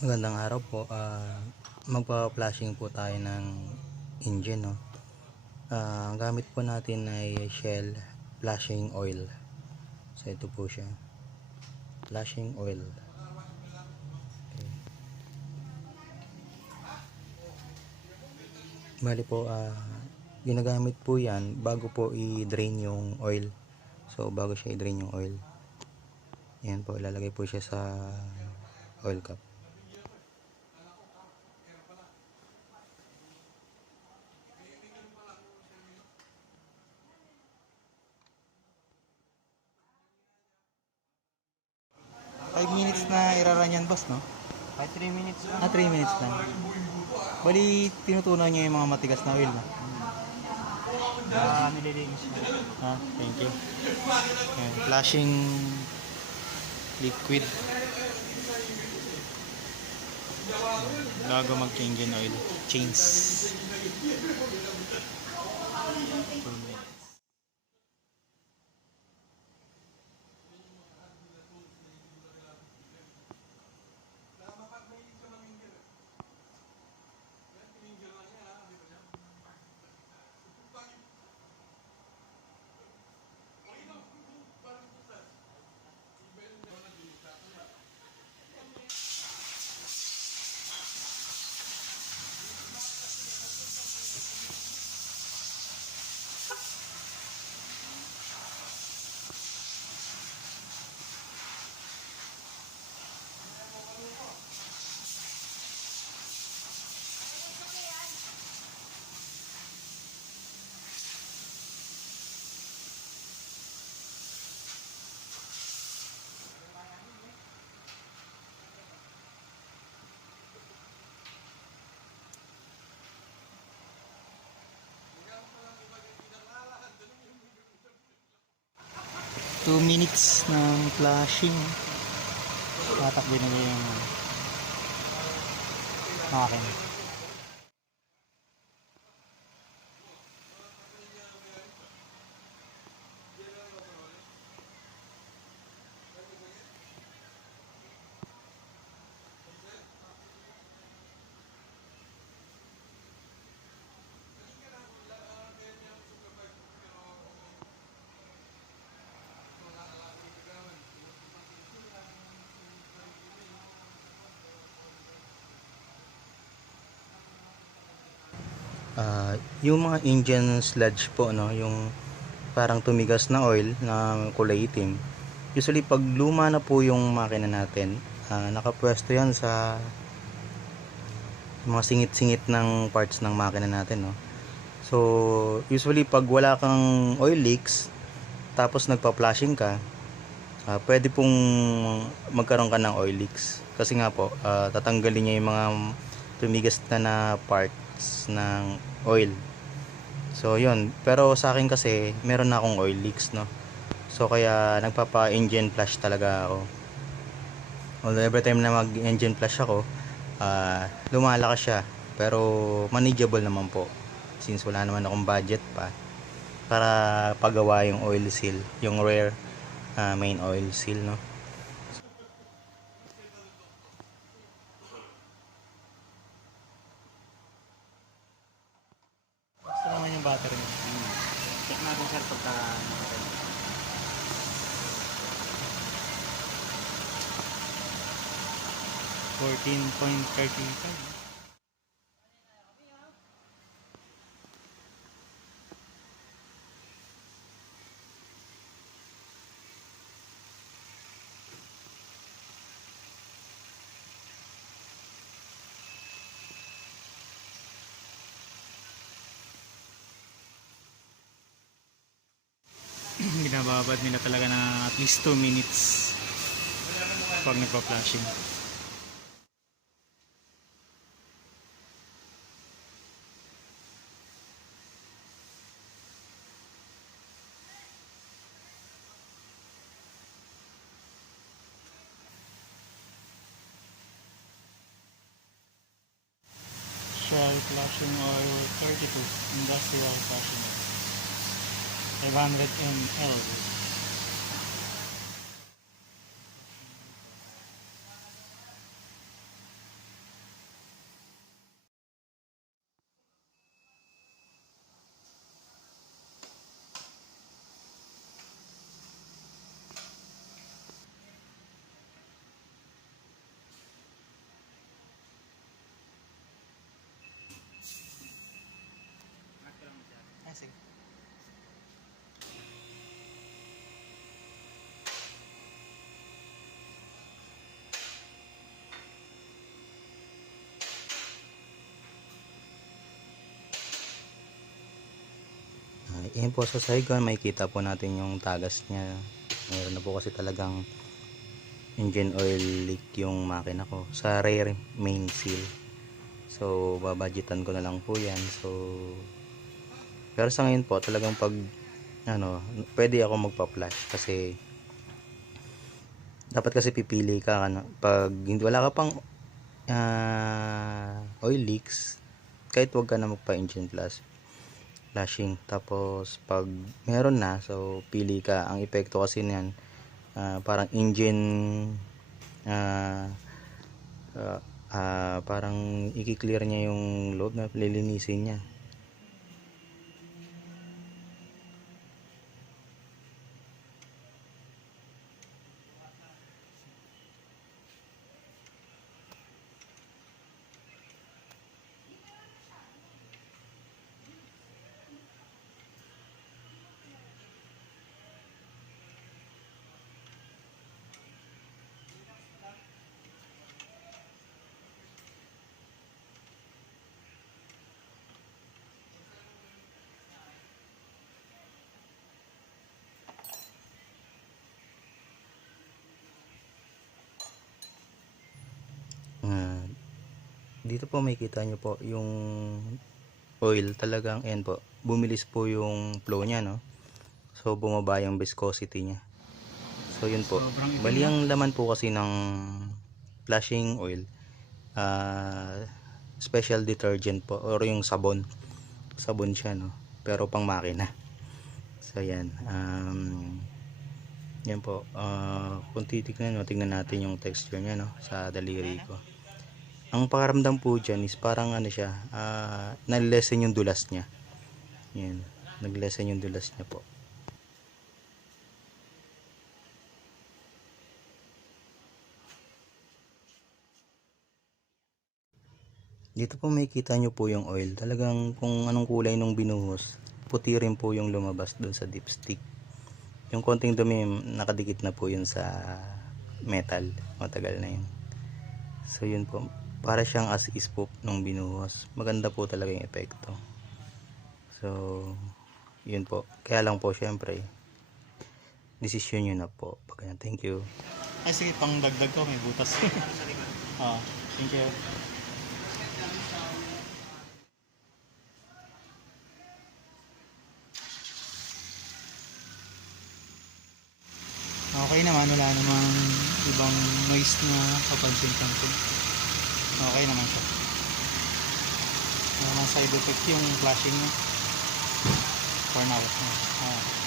Magandang araw po. Magpa-flashing po tayo ng engine, no? Ang gamit po natin ay Shell flashing oil. So ito po siya. Flashing oil. Okay. Bali po, ginagamit po 'yan bago po i-drain yung oil. So bago siya i-drain yung oil. Yan po, ilalagay po siya sa oil cup. Five minutes na iraran yan, boss, no? Ay, 3 minutes lang. 3 minutes lang. Bali, tinutunan niya yung mga matigas na oil, no? Nililinis na. Thank you. Ayan, flashing liquid bago mag-engine oil change. 2 minutes ng flashing. Tatakbo na yung makina. Yung mga engine sludge po, no, yung parang tumigas na oil na kulay itim, usually pag luma na po yung makina natin, nakapwesto yan sa mga singit-singit ng parts ng makina natin, no. So usually pag wala kang oil leaks tapos nagpa-flashing ka, pwede pong magkaroon ka ng oil leaks kasi nga po, tatanggalin niya yung mga tumigas na parts ng oil. So yun, pero sa akin kasi meron na akong oil leaks, no. So kaya nagpapa-engine flush talaga ako. Although every time na mag-engine flush ako, lumalakas siya, pero manageable naman po since wala naman akong budget pa para pagawa yung oil seal, yung rear main oil seal, no. Basta naman yung battery niya. Check natin sir pagka 14.35. Binababad nila talaga na at least 2 minutes pag nagpa-flashing. Shell flashing oil 32 industrial flashing oil 500 ml. Yan po sa Saigon, makikita po natin yung tagas niya. Meron na po kasi talagang engine oil leak yung makina ko sa rear main seal. So babudgetan ko na lang po yan. So pero sa ngayon po talagang pag pwede ako magpa-flash kasi dapat kasi pipili ka pag hindi wala ka pang oil leaks, kahit wag ka na magpa engine flashing. Tapos pag meron na, so pili ka. Ang epekto kasi niyan parang engine parang i-clear niya yung loob na lilinisin niya. Dito po makikita nyo po yung oil, talagang yan po, bumilis po yung flow nya, no? So bumaba yung viscosity nya. So yun po, bali ang laman po kasi ng flashing oil, special detergent po, or yung sabon siya, no? Pero pang makina. So yan, yan po, kung titignan nyo, tingnan natin yung texture nya, no? Sa daliri ko. Ang pakaramdam po dyan is parang siya, nag-lessen yung dulas niya. Yan, nag-lessen yung dulas niya po. Dito po makikita nyo po yung oil. Talagang kung anong kulay nung binuhos, puti rin po yung lumabas doon sa dipstick. Yung konting dumi, nakadikit na po yun sa metal. Matagal na yun. So yun po, para siyang as is po nung binuhos. Maganda po talaga yung epekto. So yun po, kaya lang po syempre desisyon nyo na po. Thank you. Ay sige, pang dagdag ko, may butas. Thank you. Okay naman, wala namang ibang noise na kapansin-pansin. Okay naman siya. Wala namang side effect yung flashing niya. For now.